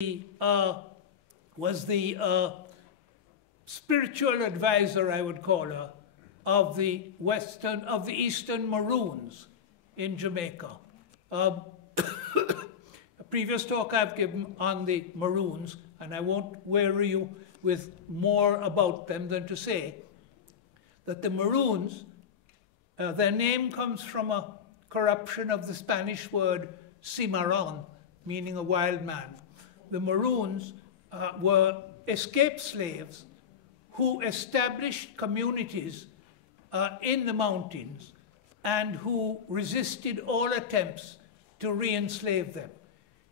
was the spiritual advisor, I would call her, of the Eastern Maroons in Jamaica. A previous talk I've given on the Maroons, and I won't weary you with more about them than to say that the Maroons, their name comes from a corruption of the Spanish word cimarron, meaning a wild man. The Maroons were escaped slaves who established communities in the mountains and who resisted all attempts to re-enslave them.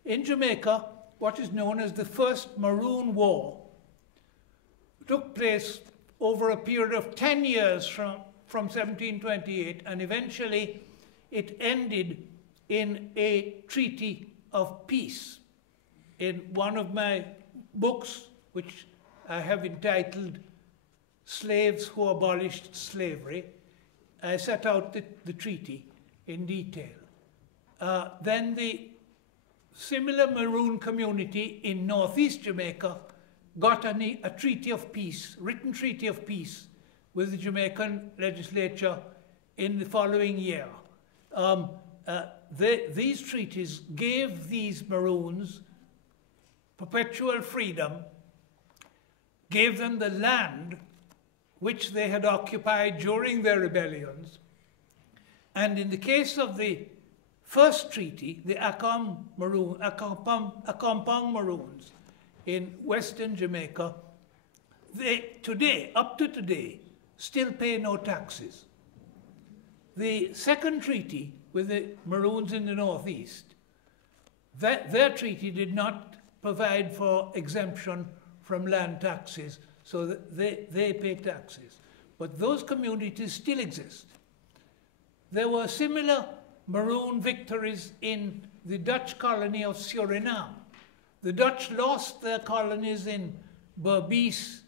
In Jamaica, what is known as the First Maroon War took place over a period of 10 years from 1728, and eventually it ended in a treaty of peace. In one of my books, which I have entitled Slaves Who Abolished Slavery, I set out the treaty in detail. Then the similar Maroon community in northeast Jamaica got a treaty of peace, written treaty of peace, with the Jamaican legislature in the following year. These treaties gave these Maroons perpetual freedom, gave them the land which they had occupied during their rebellions, and in the case of the first treaty, the Accompong Maroons in western Jamaica, they today, up to today, still pay no taxes. The second treaty with the Maroons in the northeast, their treaty did not provide for exemption from land taxes, so that they pay taxes. But those communities still exist. There were similar Maroon victories in the Dutch colony of Suriname. The Dutch lost their colonies in Berbice,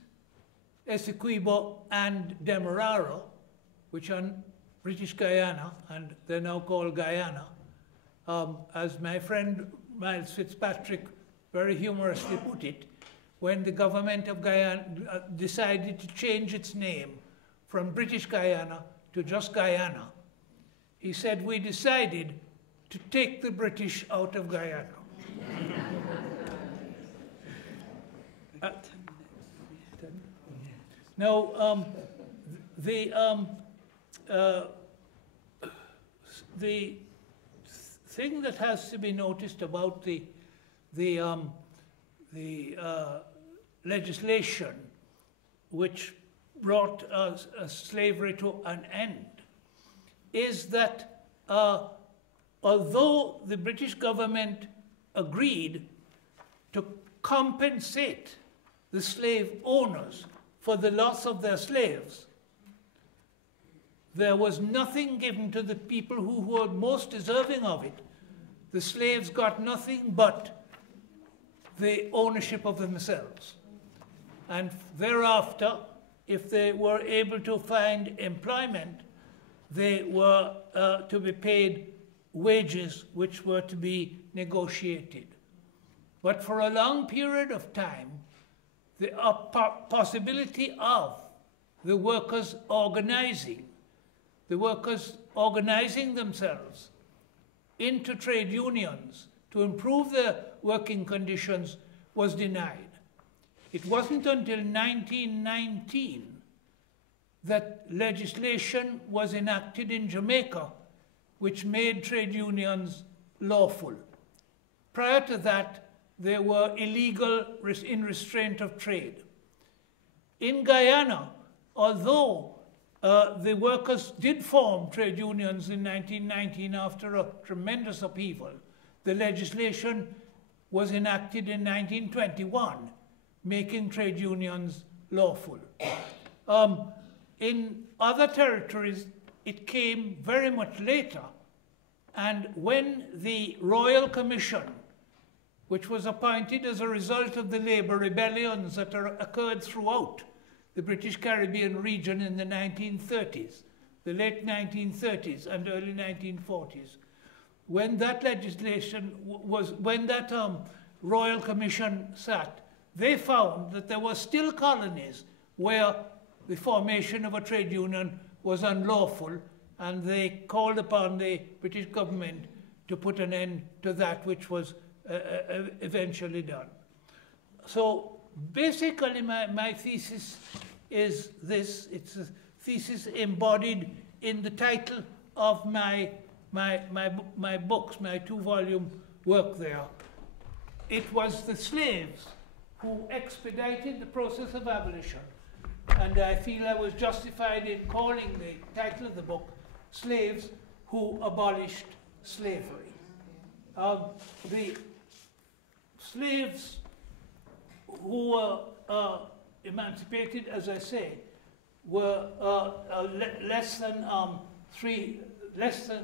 Essequibo, and Demerara, which are British Guyana, and they're now called Guyana. As my friend Miles Fitzpatrick very humorously put it, when the government of Guyana decided to change its name from British Guyana to just Guyana, he said, "We decided to take the British out of Guyana." Now, the thing that has to be noticed about the legislation which brought slavery to an end is that although the British government agreed to compensate the slave owners for the loss of their slaves, there was nothing given to the people who were most deserving of it. The slaves got nothing but the ownership of themselves. And thereafter, if they were able to find employment, they were to be paid wages which were to be negotiated. But for a long period of time, the possibility of the workers organizing themselves into trade unions to improve their working conditions was denied. It wasn't until 1919 that legislation was enacted in Jamaica which made trade unions lawful. Prior to that, they were illegal in restraint of trade. In Guyana, although the workers did form trade unions in 1919 after a tremendous upheaval, the legislation was enacted in 1921, making trade unions lawful. In other territories, it came very much later, and when the Royal Commission, which was appointed as a result of the labor rebellions that occurred throughout the British Caribbean region in the 1930s, the late 1930s and early 1940s, when that legislation was, when that Royal Commission sat, they found that there were still colonies where the formation of a trade union was unlawful, and they called upon the British government to put an end to that, which was eventually done. So basically my thesis is this. It's a thesis embodied in the title of my books, my 2-volume work there. It was the slaves who expedited the process of abolition, and I feel I was justified in calling the title of the book Slaves Who Abolished Slavery. The slaves who were emancipated, as I say, were less than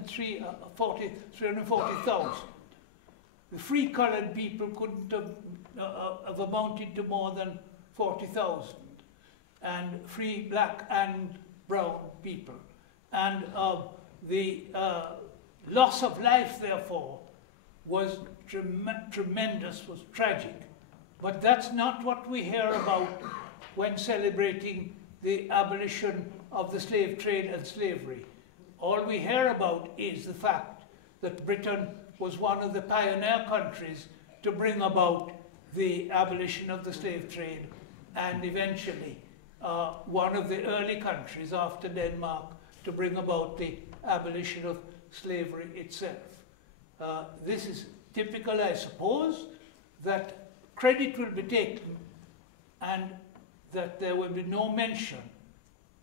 340,000. The free colored people couldn't have amounted to more than 40,000, and free black and brown people. And the loss of life, therefore, was tremendous, was tragic. But that's not what we hear about when celebrating the abolition of the slave trade and slavery. All we hear about is the fact that Britain was one of the pioneer countries to bring about the abolition of the slave trade, and eventually one of the early countries after Denmark to bring about the abolition of slavery itself. This is typical, I suppose, that credit will be taken and that there will be no mention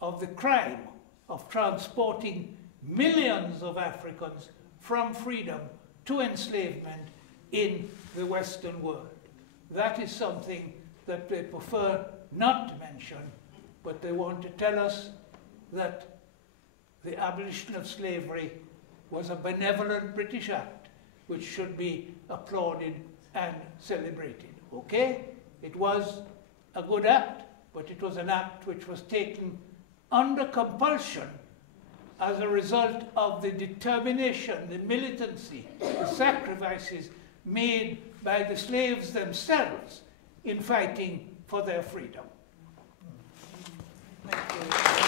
of the crime of transporting millions of Africans from freedom to enslavement in the Western world. That is something that they prefer not to mention, but they want to tell us that the abolition of slavery was a benevolent British act which should be applauded and celebrated. Okay? It was a good act, but it was an act which was taken under compulsion as a result of the determination, the militancy, the sacrifices made by the slaves themselves in fighting for their freedom. Thank you.